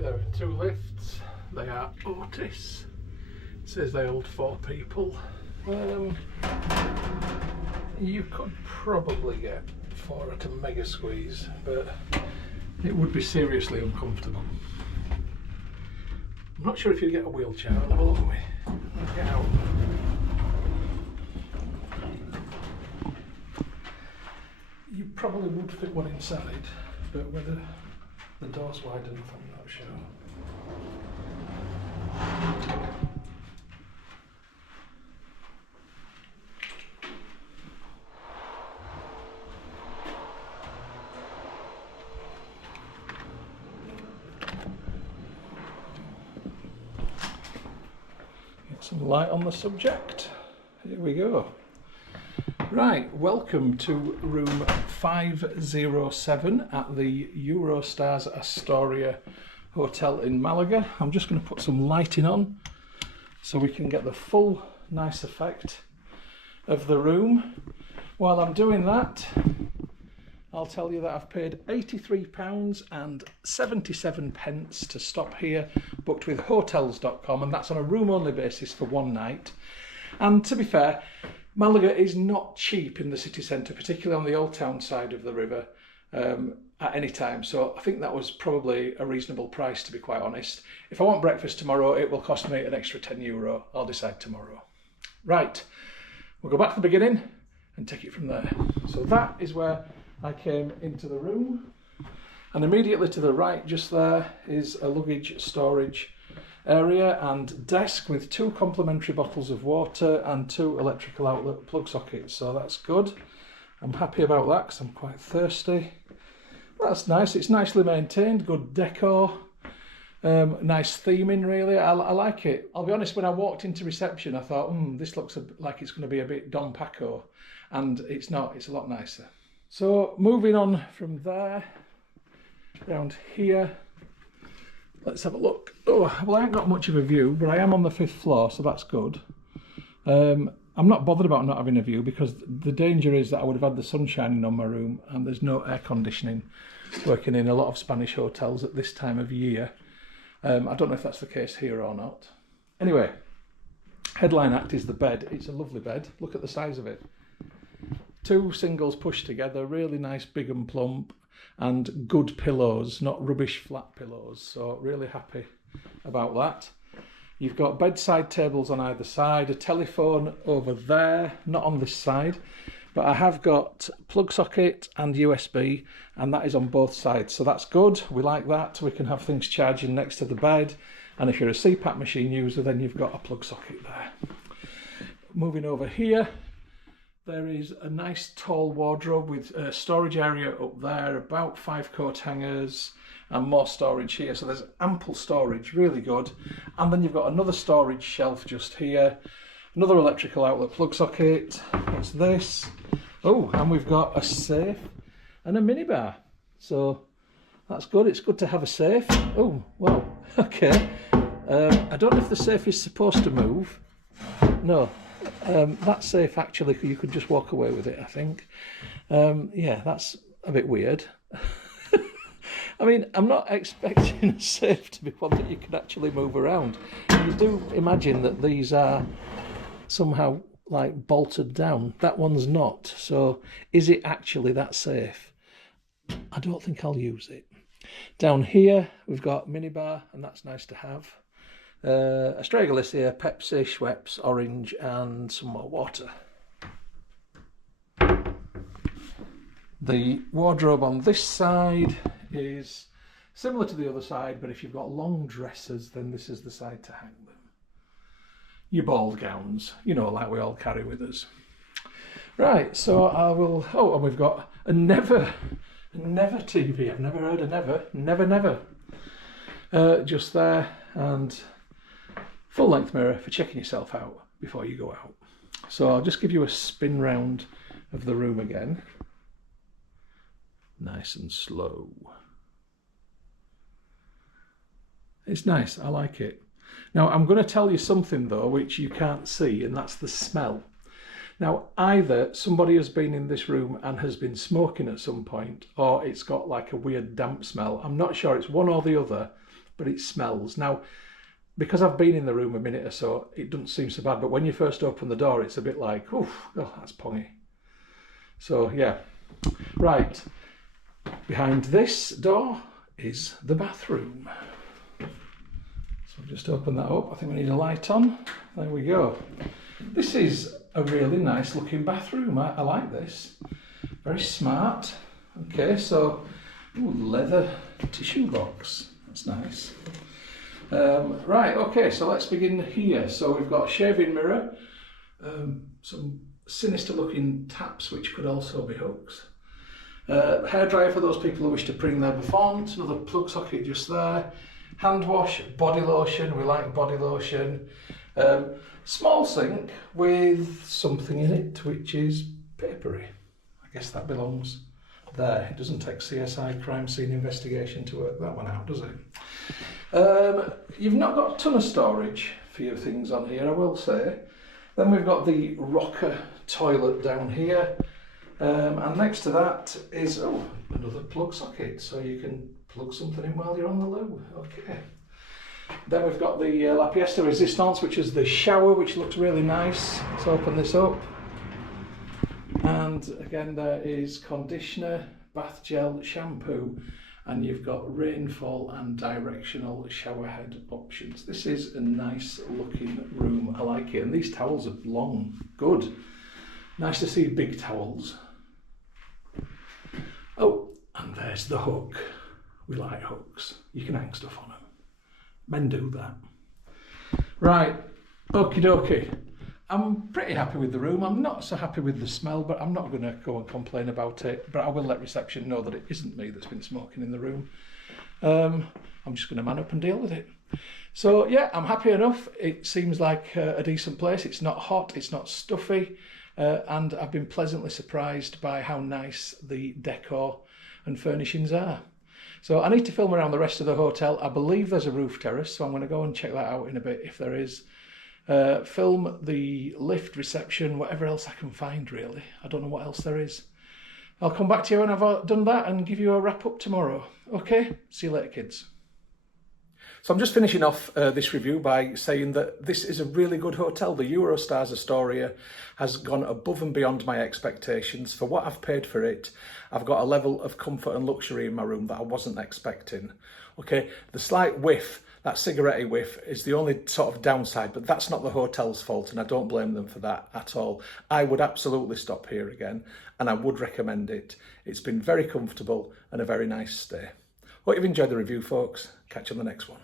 here there are 2 lifts. They are Otis. It says they hold 4 people. You could probably get 4 at a mega squeeze, but it would be seriously uncomfortable. I'm not sure if you'd get a wheelchair. I'll have a look at me. Let's get out. You probably would fit one inside, but whether the door's wide enough, I'm not sure. Get some light on the subject. Here we go. Right, welcome to room 507 at the Eurostars Astoria Hotel in Malaga. I'm just going to put some lighting on so we can get the full nice effect of the room. While I'm doing that, I'll tell you that I've paid £83.77 to stop here, booked with hotels.com, and that's on a room only basis for 1 night. And to be fair, Malaga is not cheap in the city centre, particularly on the Old Town side of the river, at any time. So I think that was probably a reasonable price, to be quite honest. If I want breakfast tomorrow, it will cost me an extra €10. I'll decide tomorrow. Right, we'll go back to the beginning and take it from there. So that is where I came into the room. And immediately to the right, just there, is a luggage storage area and desk with 2 complimentary bottles of water and 2 electrical outlet plug sockets, so that's good. I'm happy about that because I'm quite thirsty. That's nice, it's nicely maintained, good decor, nice theming really. I like it. I'll be honest, when I walked into reception I thought, this looks like it's going to be a bit Don Paco, and it's not, it's a lot nicer. So moving on from there, around here, let's have a look. Oh, well, I haven't got much of a view, but I am on the 5th floor, so that's good. I'm not bothered about not having a view because the danger is that I would have had the sun shining on my room, and there's no air conditioning working in a lot of Spanish hotels at this time of year. I don't know if that's the case here or not. Anyway, headline act is the bed. It's a lovely bed. Look at the size of it. 2 singles pushed together, really nice, big and plump, and good pillows, not rubbish flat pillows, so really happy about that. You've got bedside tables on either side, a telephone over there, not on this side, but I have got plug socket and USB, and that is on both sides, so that's good. We like that. We can have things charging next to the bed, and if you're a CPAP machine user, then you've got a plug socket there. Moving over here, there is a nice tall wardrobe with a storage area up there, about 5 coat hangers and more storage here. So there's ample storage, really good. And then you've got another storage shelf just here, another electrical outlet plug socket. What's this? Oh, and we've got a safe and a minibar. So that's good. It's good to have a safe. Oh, well, okay. I don't know if the safe is supposed to move. No. That safe, actually, you could just walk away with it, I think. Yeah, that's a bit weird. I mean, I'm not expecting a safe to be one that you can actually move around. You do imagine that these are somehow like bolted down. That one's not. So is it actually that safe? I don't think I'll use it. Down here, we've got minibar, and that's nice to have. Astragalus here, Pepsi, Schweppes, orange, and some more water. The wardrobe on this side is similar to the other side, but if you've got long dresses, then this is the side to hang them. Your ball gowns, you know, like we all carry with us. Right, so I will... Oh, and we've got a never TV. I've never heard of never. Just there, and full-length mirror for checking yourself out before you go out. So I'll just give you a spin round of the room again. Nice and slow. It's nice, I like it. Now I'm going to tell you something though which you can't see, and that's the smell. Now either somebody has been in this room and has been smoking at some point, or it's got like a weird damp smell. I'm not sure, it's one or the other, but it smells. Now, because I've been in the room a minute or so, it doesn't seem so bad, but when you first open the door, it's a bit like, oof, oh, that's pongy. So yeah, right, behind this door is the bathroom. So just open that up. I think we need a light on. There we go. This is a really nice looking bathroom. I like this. Very smart. Okay, so ooh, leather tissue box. That's nice. Right, okay, so let's begin here. So we've got a shaving mirror, some sinister looking taps which could also be hooks. Hairdryer for those people who wish to preen their bouffant, another plug socket just there. Hand wash, body lotion, we like body lotion. Small sink with something in it which is papery. I guess that belongs there. It doesn't take CSI crime scene investigation to work that one out, does it? You've not got a ton of storage for your things on here, I will say. Then we've got the rocker toilet down here. And next to that is another plug socket, so you can plug something in while you're on the loo. Okay. Then we've got the La Pièce de Résistance, which is the shower, which looks really nice. Let's open this up. And again, there is conditioner, bath gel, shampoo, and you've got rainfall and directional shower head options. This is a nice looking room. I like it. And these towels are long. Good. Nice to see big towels. Oh, and there's the hook. We like hooks. You can hang stuff on them. Men do that. Right, okie dokie. I'm pretty happy with the room. I'm not so happy with the smell, but I'm not going to go and complain about it. But I will let reception know that it isn't me that's been smoking in the room. I'm just going to man up and deal with it. So yeah, I'm happy enough. It seems like a decent place. It's not hot, it's not stuffy. And I've been pleasantly surprised by how nice the decor and furnishings are. So I need to film around the rest of the hotel. I believe there's a roof terrace, so I'm going to go and check that out in a bit if there is. Film the lift, reception, whatever else I can find really. I don't know what else there is. I'll come back to you when I've done that and give you a wrap up tomorrow. Okay, see you later kids. So I'm just finishing off this review by saying that this is a really good hotel. The Eurostars Astoria has gone above and beyond my expectations. For what I've paid for it, I've got a level of comfort and luxury in my room that I wasn't expecting. Okay, the slight whiff, that cigarette whiff, is the only sort of downside, but that's not the hotel's fault and I don't blame them for that at all. I would absolutely stop here again and I would recommend it. It's been very comfortable and a very nice stay. Hope you've enjoyed the review, folks. Catch you on the next one.